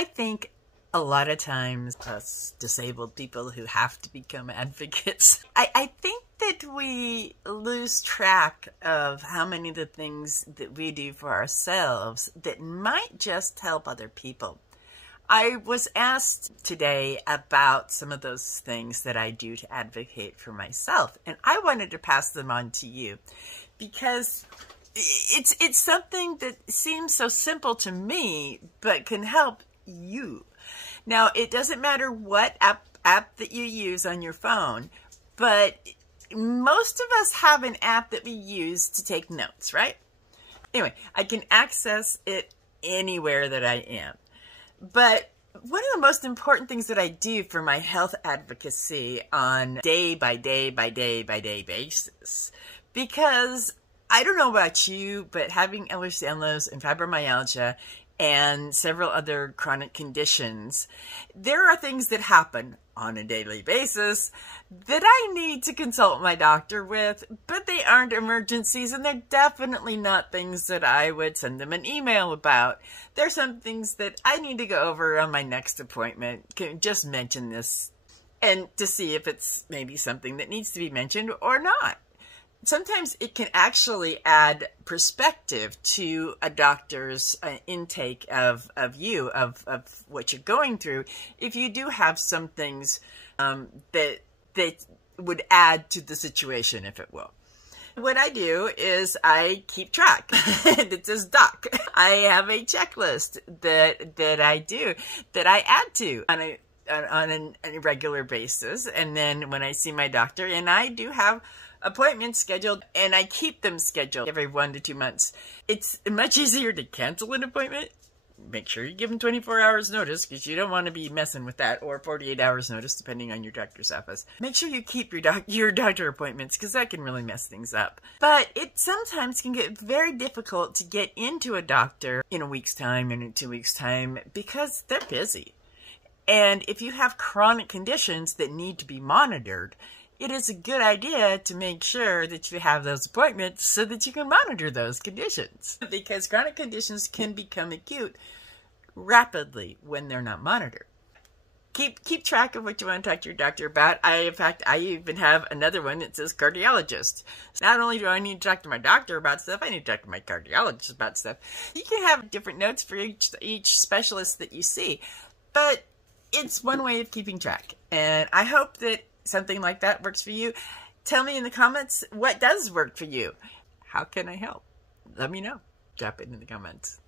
I think a lot of times us disabled people who have to become advocates, I think that we lose track of how many of the things that we do for ourselves that might just help other people. I was asked today about some of those things that I do to advocate for myself, and I wanted to pass them on to you because it's something that seems so simple to me, but can help you. Now, it doesn't matter what app that you use on your phone, but most of us have an app that we use to take notes, right? Anyway, I can access it anywhere that I am. But one of the most important things that I do for my health advocacy on day by day by day by day basis, because I don't know about you, but having Ehlers-Danlos and fibromyalgia and several other chronic conditions, there are things that happen on a daily basis that I need to consult my doctor with, but they aren't emergencies, and they're definitely not things that I would send them an email about. There's some things that I need to go over on my next appointment. Can just mention this and to see if it's maybe something that needs to be mentioned or not. Sometimes it can actually add perspective to a doctor's intake of what you're going through if you do have some things that would add to the situation, if it will. What I do is I keep track. It says doc. I have a checklist that I do, that I add to on a regular basis. And then when I see my doctor, and I do have appointments scheduled, and I keep them scheduled every 1 to 2 months. It's much easier to cancel an appointment. Make sure you give them 24 hours notice, because you don't want to be messing with that, or 48 hours notice, depending on your doctor's office. Make sure you keep your doctor appointments, because that can really mess things up. But it sometimes can get very difficult to get into a doctor in a week's time and in 2 weeks' time, because they're busy. And if you have chronic conditions that need to be monitored, it is a good idea to make sure that you have those appointments so that you can monitor those conditions. Because chronic conditions can become acute rapidly when they're not monitored. Keep track of what you want to talk to your doctor about. In fact, I even have another one that says cardiologist. So not only do I need to talk to my doctor about stuff, I need to talk to my cardiologist about stuff. You can have different notes for each specialist that you see, but it's one way of keeping track. And I hope that something like that works for you. Tell me in the comments what does work for you. How can I help? Let me know. Drop it in the comments.